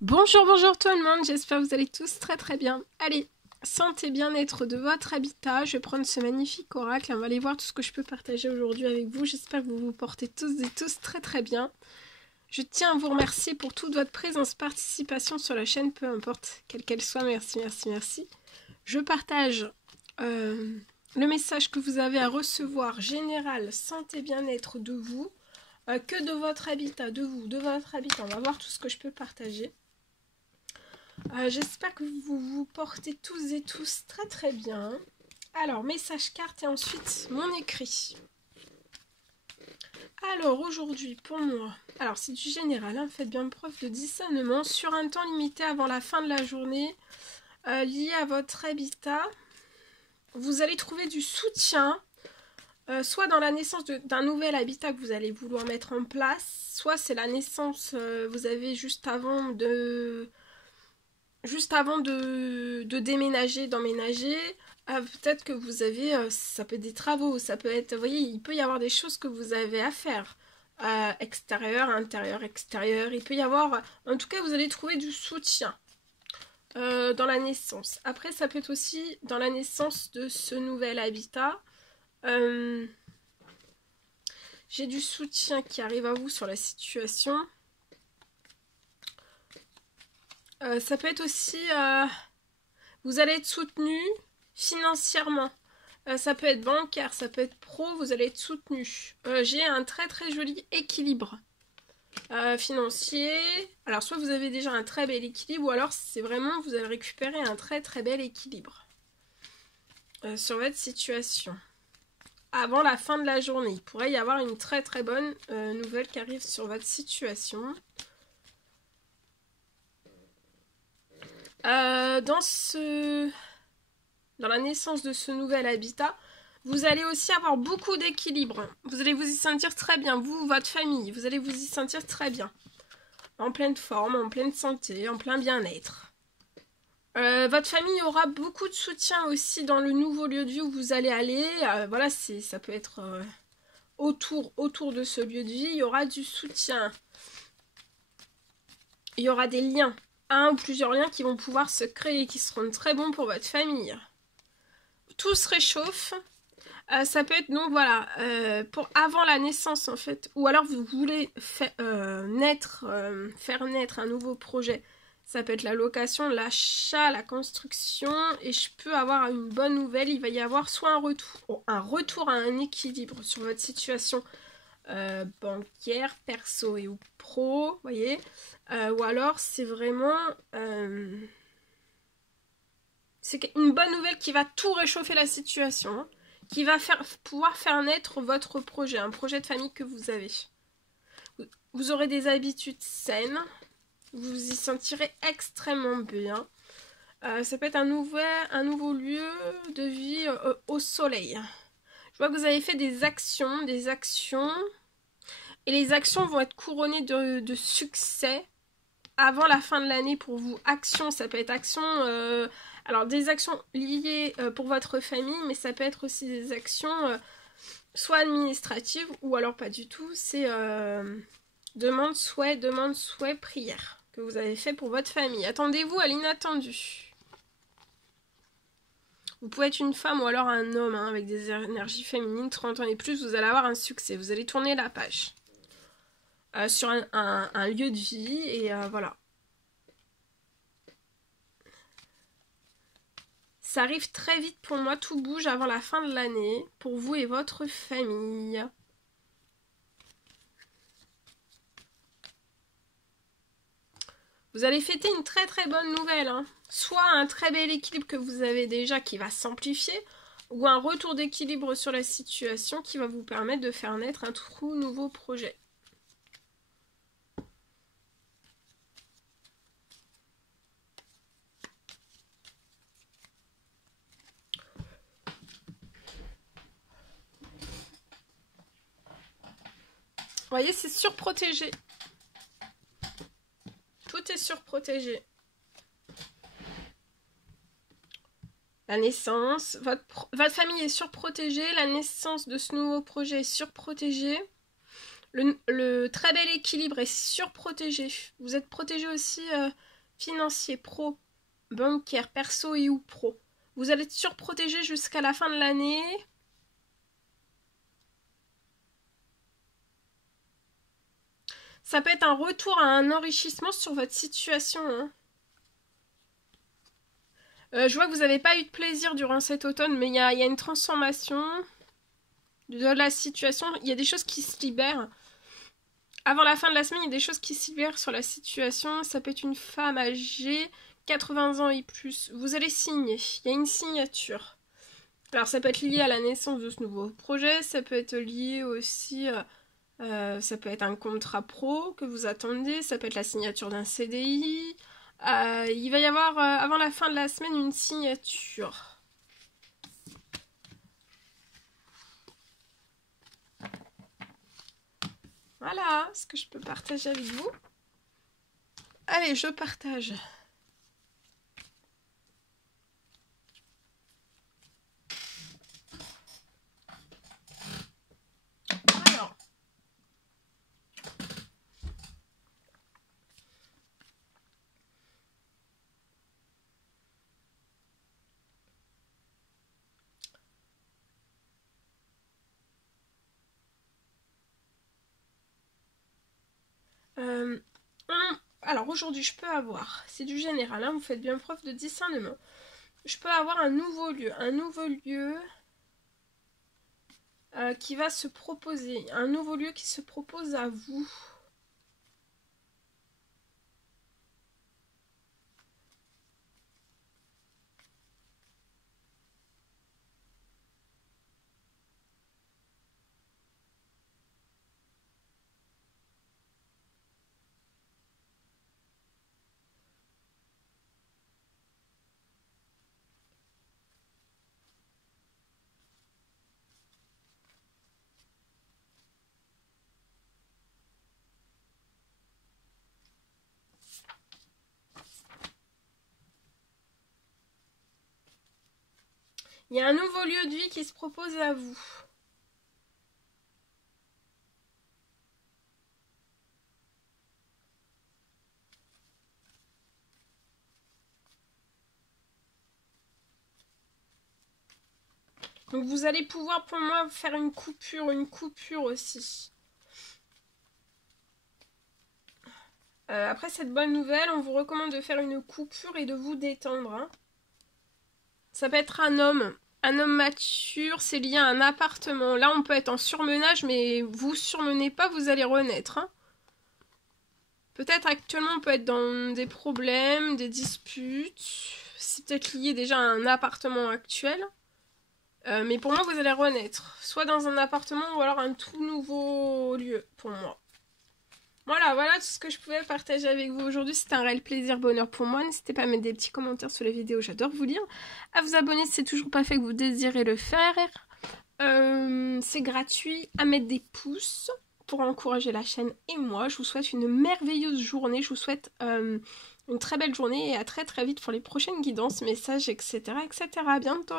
Bonjour, bonjour tout le monde, j'espère que vous allez tous très bien. Allez, santé bien-être de votre habitat, je vais prendre ce magnifique oracle, on va aller voir tout ce que je peux partager aujourd'hui avec vous. J'espère que vous vous portez tous et tous très bien. Je tiens à vous remercier pour toute votre présence, participation sur la chaîne, peu importe quelle qu'elle soit, merci. Je partage le message que vous avez à recevoir, général, santé bien-être de vous, que de votre habitat, de vous, de votre habitat. On va voir tout ce que je peux partager. J'espère que vous vous portez tous et tous très bien. Alors, message carte et ensuite mon écrit. Alors, aujourd'hui, pour moi, alors c'est du général, hein, faites bien preuve de discernement sur un temps limité avant la fin de la journée, lié à votre habitat. Vous allez trouver du soutien, soit dans la naissance d'un nouvel habitat que vous allez vouloir mettre en place, soit c'est la naissance, vous avez juste avant de déménager, d'emménager, peut-être que vous avez, ça peut être des travaux, ça peut être, vous voyez, il peut y avoir des choses que vous avez à faire, extérieur, intérieur, extérieur, il peut y avoir, en tout cas vous allez trouver du soutien dans la naissance. Après ça peut être aussi dans la naissance de ce nouvel habitat, j'ai du soutien qui arrive à vous sur la situation. Ça peut être aussi, vous allez être soutenu financièrement. Ça peut être bancaire, ça peut être pro, vous allez être soutenu. J'ai un très joli équilibre financier. Alors soit vous avez déjà un très bel équilibre, ou alors c'est vraiment, vous allez récupérer un très bel équilibre sur votre situation. Avant la fin de la journée, il pourrait y avoir une très bonne nouvelle qui arrive sur votre situation. Dans la naissance de ce nouvel habitat, vous allez aussi avoir beaucoup d'équilibre. Vous allez vous y sentir très bien, vous, votre famille, vous allez vous y sentir très bien. En pleine forme, en pleine santé, en plein bien-être. Votre famille aura beaucoup de soutien aussi dans le nouveau lieu de vie où vous allez aller. Voilà, ça peut être autour de ce lieu de vie, il y aura du soutien. Il y aura des liens, un ou plusieurs liens qui vont pouvoir se créer, qui seront très bons pour votre famille. Tout se réchauffe. Ça peut être donc voilà, pour avant la naissance en fait, ou alors vous voulez faire naître un nouveau projet. Ça peut être la location, l'achat, la construction, et je peux avoir une bonne nouvelle. Il va y avoir soit un retour à un équilibre sur votre situation bancaire, perso et ou pro, vous voyez, ou alors c'est vraiment c'est une bonne nouvelle qui va tout réchauffer la situation, hein, qui va pouvoir faire naître votre projet, un projet de famille que vous avez. Vous aurez des habitudes saines, vous vous y sentirez extrêmement bien. Ça peut être un nouveau lieu de vie au soleil. Je vois que vous avez fait des actions, et les actions vont être couronnées de succès avant la fin de l'année pour vous. Action, ça peut être action, alors des actions liées pour votre famille, mais ça peut être aussi des actions soit administratives ou alors pas du tout. C'est demande, souhait, prière que vous avez fait pour votre famille. Attendez-vous à l'inattendu. Vous pouvez être une femme ou alors un homme hein, avec des énergies féminines, 30 ans et plus, vous allez avoir un succès. Vous allez tourner la page sur un lieu de vie et voilà. Ça arrive très vite pour moi, tout bouge avant la fin de l'année, pour vous et votre famille. Vous allez fêter une très bonne nouvelle, hein. Soit un très bel équilibre que vous avez déjà qui va s'amplifier, ou un retour d'équilibre sur la situation qui va vous permettre de faire naître un tout nouveau projet. Vous voyez, c'est surprotégé. Tout est surprotégé. La naissance, votre famille est surprotégée, la naissance de ce nouveau projet est surprotégée. Le très bel équilibre est surprotégé. Vous êtes protégé aussi financier, pro, bancaire, perso et ou pro. Vous allez être surprotégé jusqu'à la fin de l'année. Ça peut être un retour à un enrichissement sur votre situation. Hein. Je vois que vous n'avez pas eu de plaisir durant cet automne, mais il y a une transformation de la situation. Il y a des choses qui se libèrent. Avant la fin de la semaine, il y a des choses qui se libèrent sur la situation. Ça peut être une femme âgée, 80 ans et plus. Vous allez signer. Il y a une signature. Alors ça peut être lié à la naissance de ce nouveau projet. Ça peut être lié aussi... ça peut être un contrat pro que vous attendez. Ça peut être la signature d'un CDI. Il va y avoir, avant la fin de la semaine, une signature. Voilà ce que je peux partager avec vous. Allez, je partage. Alors. Alors aujourd'hui, je peux avoir, c'est du général, hein, vous faites bien preuve de discernement. Je peux avoir un nouveau lieu qui va se proposer, un nouveau lieu qui se propose à vous. Il y a un nouveau lieu de vie qui se propose à vous. Donc vous allez pouvoir pour moi faire une coupure aussi. Après cette bonne nouvelle, on vous recommande de faire une coupure et de vous détendre. Hein. Ça peut être un homme mature, c'est lié à un appartement. Là, on peut être en surmenage, mais vous surmenez pas, vous allez renaître. Hein. Peut-être actuellement, on peut être dans des problèmes, des disputes. C'est peut-être lié déjà à un appartement actuel. Mais pour moi, vous allez renaître. Soit dans un appartement ou alors un tout nouveau lieu pour moi. Voilà tout ce que je pouvais partager avec vous aujourd'hui. C'était un réel plaisir, bonheur pour moi. N'hésitez pas à mettre des petits commentaires sous les vidéos, j'adore vous lire. À vous abonner si c'est toujours pas fait que vous désirez le faire. C'est gratuit. À mettre des pouces pour encourager la chaîne et moi. Je vous souhaite une merveilleuse journée. Je vous souhaite une très belle journée et à très très vite pour les prochaines guidances, messages, etc. etc. À bientôt!